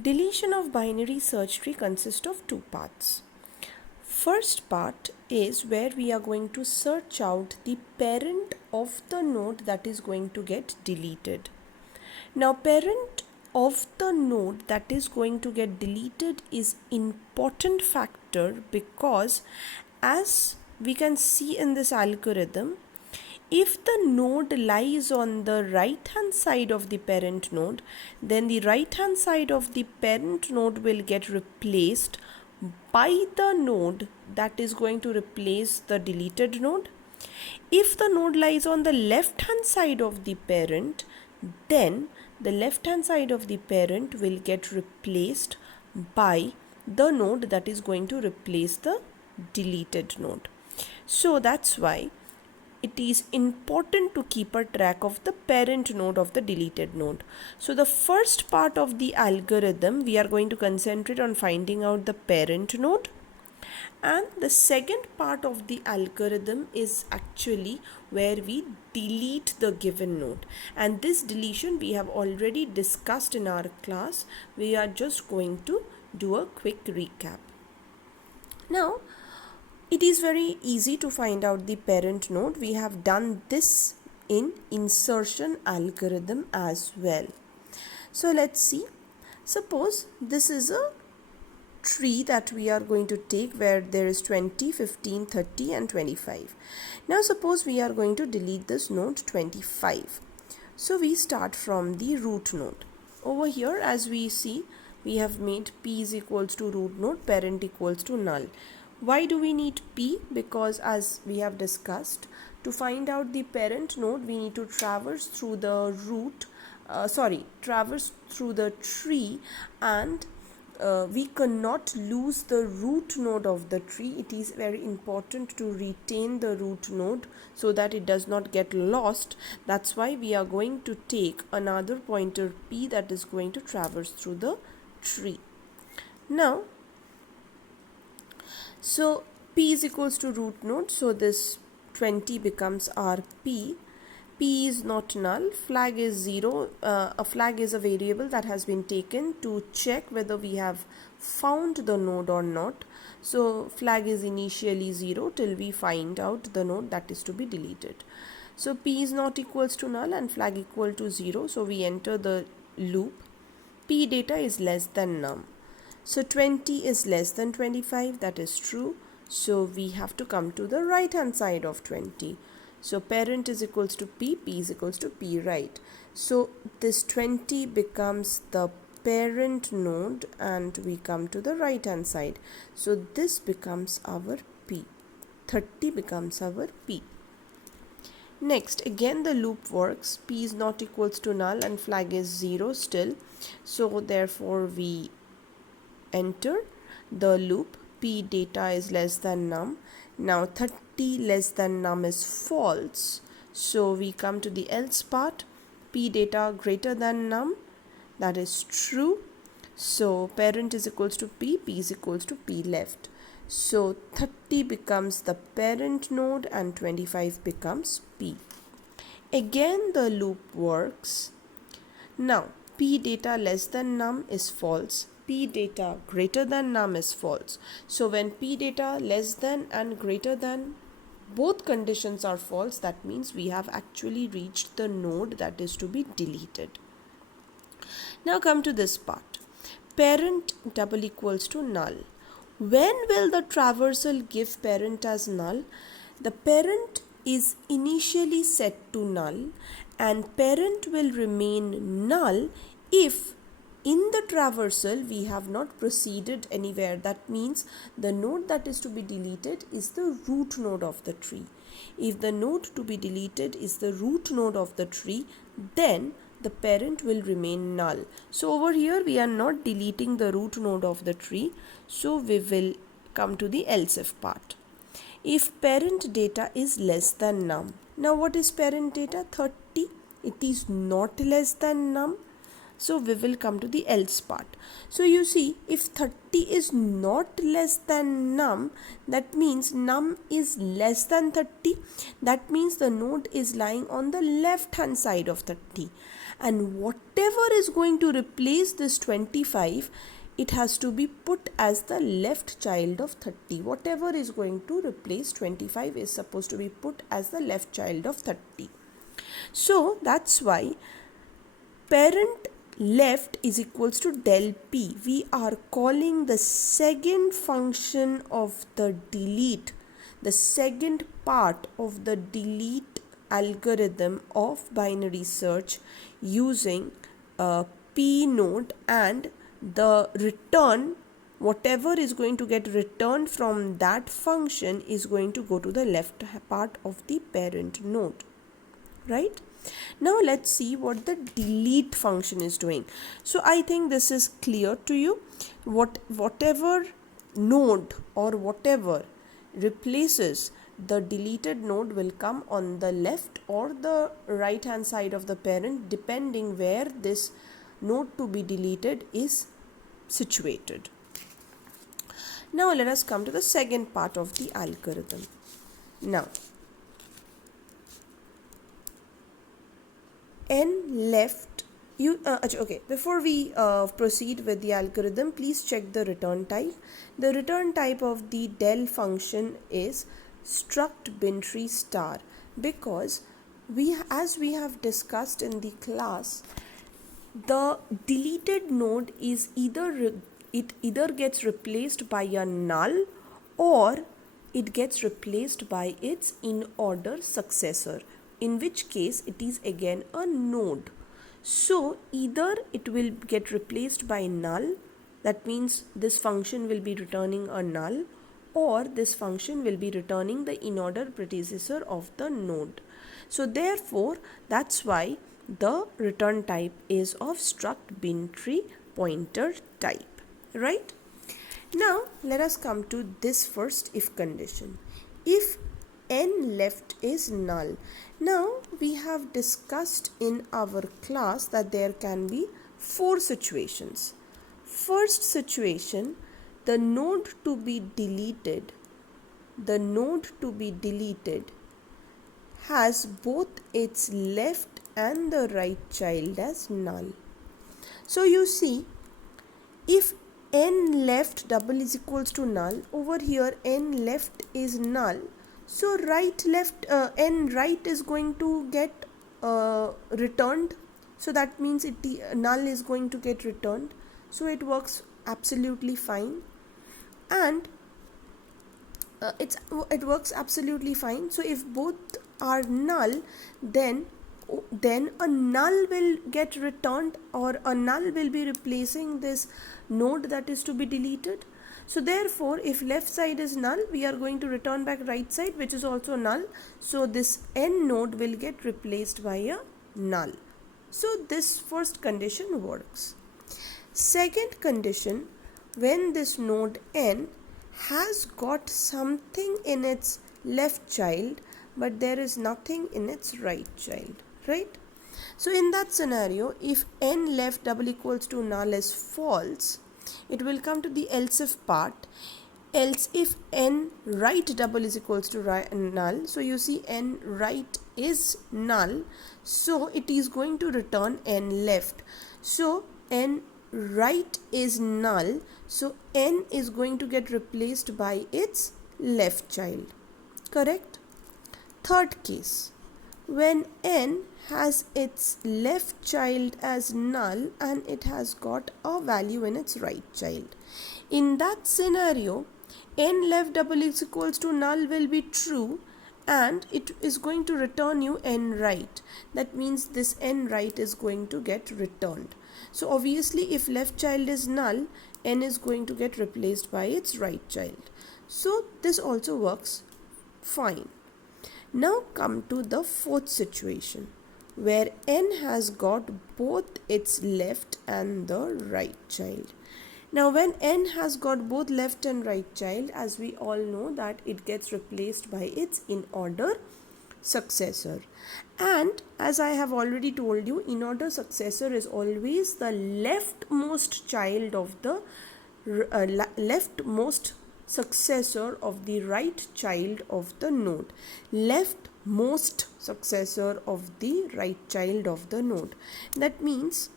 Deletion of binary search tree consists of two parts. First part is where we are going to search out the parent of the node that is going to get deleted. Now, parent of the node that is going to get deleted is important factor because as we can see in this algorithm, if the node lies on the right hand side of the parent node, then the right hand side of the parent node will get replaced by the node that is going to replace the deleted node. If the node lies on the left hand side of the parent, then the left hand side of the parent will get replaced by the node that is going to replace the deleted node. So that's why it is important to keep a track of the parent node of the deleted node. So the first part of the algorithm, we are going to concentrate on finding out the parent node, and the second part of the algorithm is actually where we delete the given node, and this deletion we have already discussed in our class. We are just going to do a quick recap. Now it is very easy to find out the parent node. We have done this in insertion algorithm as well. So let's see. Suppose this is a tree that we are going to take where there is 20, 15, 30 and 25. Now suppose we are going to delete this node 25. So we start from the root node. Over here, as we see, we have made p is equals to root node, parent equals to null. Why do we need p? Because as we have discussed, to find out the parent node, we need to traverse through the traverse through the tree, and we cannot lose the root node of the tree. It is very important to retain the root node so that it does not get lost. That's why we are going to take another pointer p that is going to traverse through the tree. Now, so p is equals to root node, so this 20 becomes our p. P is not null, flag is 0. A flag is a variable that has been taken to check whether we have found the node or not. So flag is initially 0 till we find out the node that is to be deleted. So p is not equals to null and flag equal to 0, so we enter the loop. P data is less than num. So 20 is less than 25, that is true. So we have to come to the right hand side of 20. So parent is equals to p, p is equals to p, right? So this 20 becomes the parent node and we come to the right hand side. So this becomes our p. 30 becomes our p. Next, again the loop works. P is not equals to null and flag is 0 still. So therefore we enter the loop. P data is less than num. Now 30 less than num is false. So we come to the else part. P data greater than num. That is true. So parent is equals to p, p is equals to p left. So 30 becomes the parent node and 25 becomes p. Again the loop works. Now p data less than num is false. P data greater than num is false. So when p data less than and greater than, both conditions are false, that means we have actually reached the node that is to be deleted. Now come to this part. Parent double equals to null. When will the traversal give parent as null? The parent is initially set to null and parent will remain null if in the traversal we have not proceeded anywhere. That means the node that is to be deleted is the root node of the tree. If the node to be deleted is the root node of the tree, then the parent will remain null. So over here we are not deleting the root node of the tree, so we will come to the else if part. If parent data is less than num. Now what is parent data? 30. It is not less than num. So we will come to the else part. So you see, if 30 is not less than num, that means num is less than 30. That means the node is lying on the left hand side of 30. and whatever is going to replace this 25, it has to be put as the left child of 30. Whatever is going to replace 25 is supposed to be put as the left child of 30. So that's why parent left is equals to del p. We are calling the second function of the delete, the second part of the delete algorithm of binary search using p node, and the return, whatever is going to get returned from that function is going to go to the left part of the parent node, right? Now let's see what the delete function is doing. So I think this is clear to you. Whatever node or whatever replaces the deleted node will come on the left or the right hand side of the parent, depending where this node to be deleted is situated. Now let us come to the second part of the algorithm. Now n left, okay, before we proceed with the algorithm, please check the return type. The return type of the del function is struct bintree star, because as we have discussed in the class, the deleted node is either gets replaced by a null or it gets replaced by its in order successor, in which case it is again a node. So either it will get replaced by null, that means this function will be returning a null, or this function will be returning the in order predecessor of the node. So therefore that's why the return type is of struct bintree pointer type, right? Now let us come to this first if condition. If n left is null. Now we have discussed in our class that there can be 4 situations. First situation, the node to be deleted has both its left and the right child as null. So you see, if n left double is equals to null, over here n left is null, so n right is going to get returned, so that means null is going to get returned, so it works absolutely fine, and it works absolutely fine. So if both are null, then a null will get returned, or a null will be replacing this node that is to be deleted. So therefore if left side is null, we are going to return back right side, which is also null. So this n node will get replaced by a null. So this first condition works. Second condition, when this node n has got something in its left child but there is nothing in its right child, right? So in that scenario, if n left double equals to null is false, it will come to the else if part. Else if n right double is equals to null, so you see n right is null, so it is going to return n left. So n right is null, so n is going to get replaced by its left child, correct? Third case, when n has its left child as null and it has got a value in its right child. In that scenario, n left double is equals to null will be true, and it is going to return you n right. That means this n right is going to get returned. So obviously if left child is null, n is going to get replaced by its right child. So this also works fine. Now come to the fourth situation, where n has got both its left and the right child. Now when n has got both left and right child, as we all know that it gets replaced by its in order successor. And as I have already told you, in order successor is always the leftmost child of the leftmost successor of the right child of the node. Leftmost most successor of the right child of the node. That means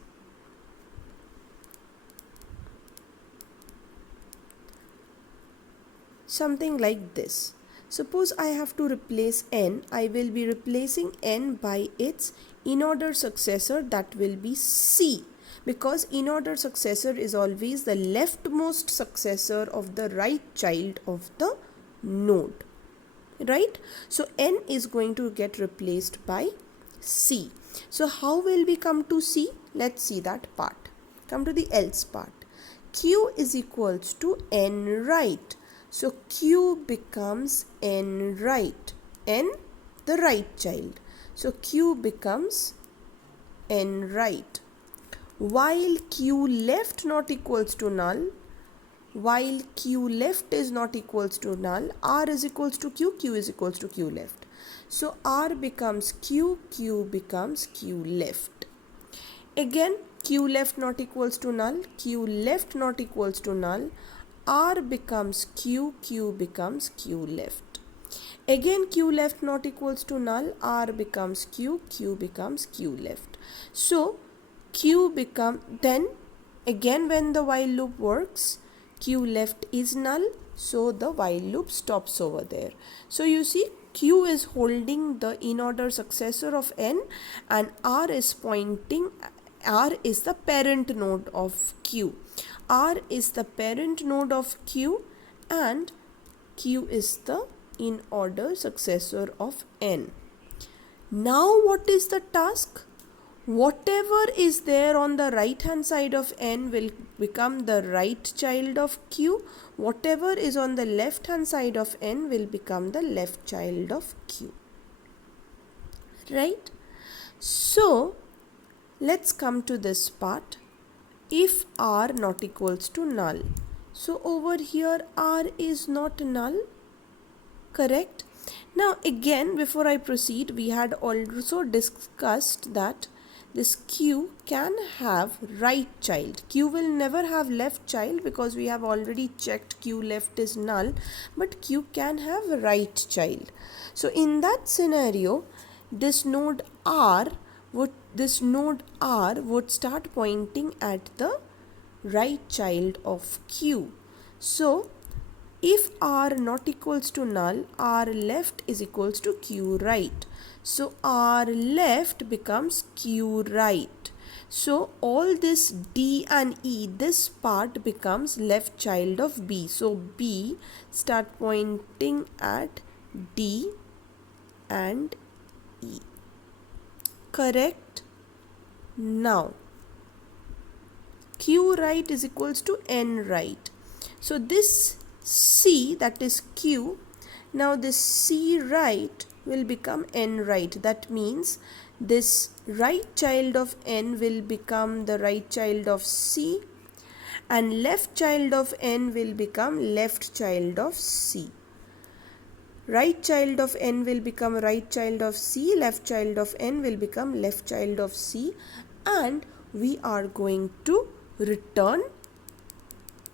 something like this. Suppose I have to replace n, I will be replacing n by its in-order successor, that will be c, because in-order successor is always the leftmost successor of the right child of the node, right? So n is going to get replaced by c. So how will we come to c? Let's see that part. Come to the else part. Q is equals to n right. So Q becomes n right, n the right child. So Q becomes n right. While Q left not equals to null, while Q left is not equals to null, R is equals to Q, Q is equals to Q left. So R becomes Q, Q becomes Q left. Again, Q left not equals to null, Q left not equals to null, R becomes Q, Q becomes Q left. Again, Q left not equals to null, R becomes Q, Q becomes Q left. So Q become, then again when the while loop works, Q left is null, so the while loop stops over there. So you see, Q is holding the in-order successor of n, and R is pointing, R is the parent node of Q. R is the parent node of Q, and Q is the in-order successor of n. Now what is the task? Whatever is there on the right hand side of n will become the right child of Q. Whatever is on the left hand side of n will become the left child of Q. Right? So let's come to this part. If R not equals to null. So over here R is not null. Correct? Now again, before I proceed, we had also discussed that this Q can have right child. Q will never have left child because we have already checked Q left is null, but Q can have right child. So in that scenario, this node R would start pointing at the right child of Q. So if R not equals to null, R left is equals to Q right. So R left becomes Q right. So all this D and E, this part becomes left child of B. So B start pointing at D and E. Correct? Now Q right is equals to N right. So this C, that is Q, now this C right will become N right. That means this right child of N will become the right child of C, and left child of N will become left child of C. Right child of N will become right child of C, left child of N will become left child of C, and we are going to return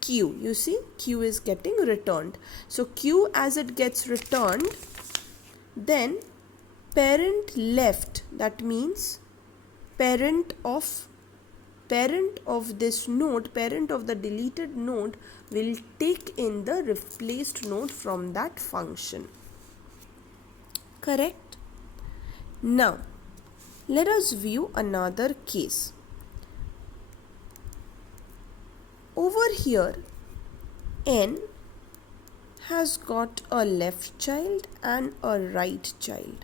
Q. You see, Q is getting returned. So Q, as it gets returned, then parent left, that means parent of this node, parent of the deleted node will take in the replaced node from that function. Correct? Now let us view another case. Over here, N has got a left child and a right child.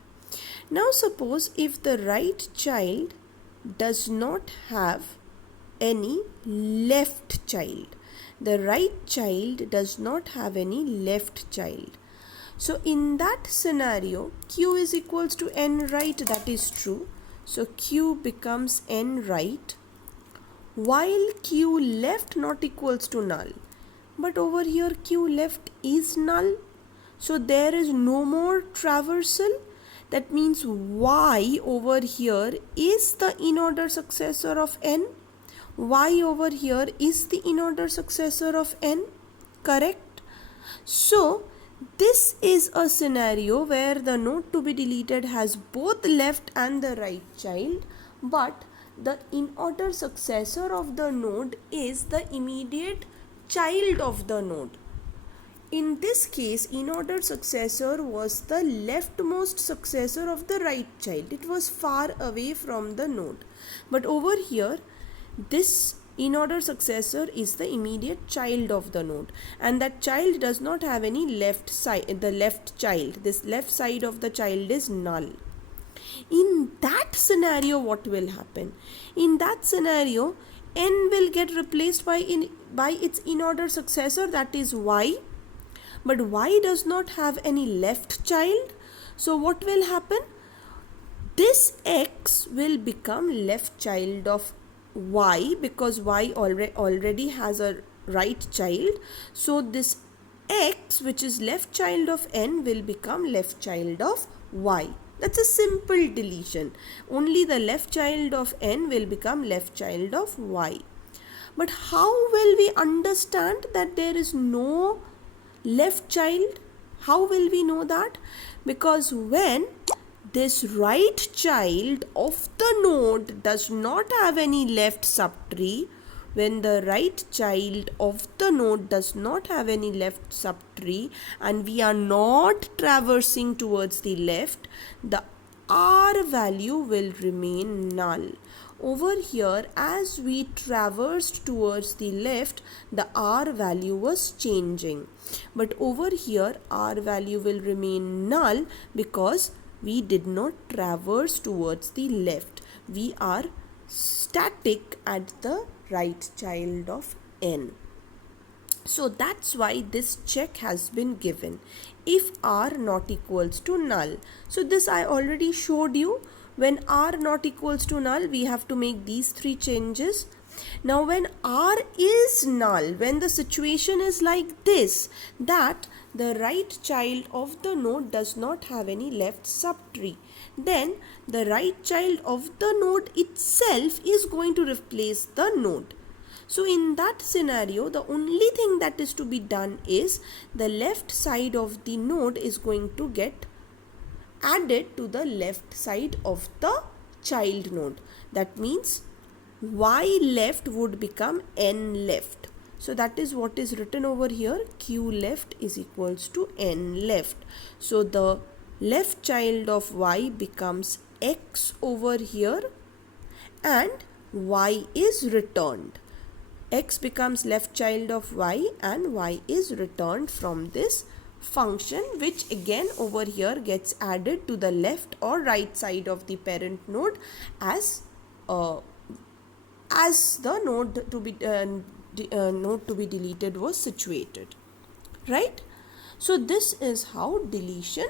Now suppose if the right child does not have any left child, the right child does not have any left child. So in that scenario, Q is equals to N right, that is true. So Q becomes N right, while Q left not equals to null. But over here Q left is null. So there is no more traversal. That means Y over here is the in-order successor of N. Y over here is the in-order successor of N. Correct? So This is a scenario where the node to be deleted has both left and the right child, but the in-order successor of the node is the immediate child of the node. In this case, in-order successor was the leftmost successor of the right child. It was far away from the node. But over here, this in-order successor is the immediate child of the node, and that child does not have any left side. The left child, this left side of the child is null. In that scenario, what will happen? In that scenario, n will get replaced by its in-order successor, that is y, but y does not have any left child. So what will happen? This x will become left child of y, because y already has a right child. So this x, which is left child of n, will become left child of y. That's a simple deletion. Only the left child of n will become left child of y. But how will we understand that there is no left child? How will we know that? Because when this right child of the node does not have any left subtree, when the right child of the node does not have any left subtree and we are not traversing towards the left, the r value will remain null. Over here, as we traversed towards the left, the r value was changing. But over here, r value will remain null because we did not traverse towards the left. We are static at the right child of n. So that's why this check has been given. If r not equals to null. So this I already showed you. When r not equals to null, we have to make these three changes. Now when r is null, when the situation is like this, that the right child of the node does not have any left subtree, then the right child of the node itself is going to replace the node. So in that scenario, the only thing that is to be done is the left side of the node is going to get added to the left side of the child node. That means y left would become n left. So that is what is written over here. Q left is equals to n left. So the left child of y becomes x over here and y is returned. X becomes left child of y and y is returned from this function, which again over here gets added to the left or right side of the parent node as the node to be deleted was situated, right? So this is how deletion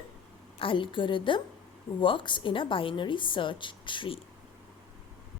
algorithm works in a binary search tree.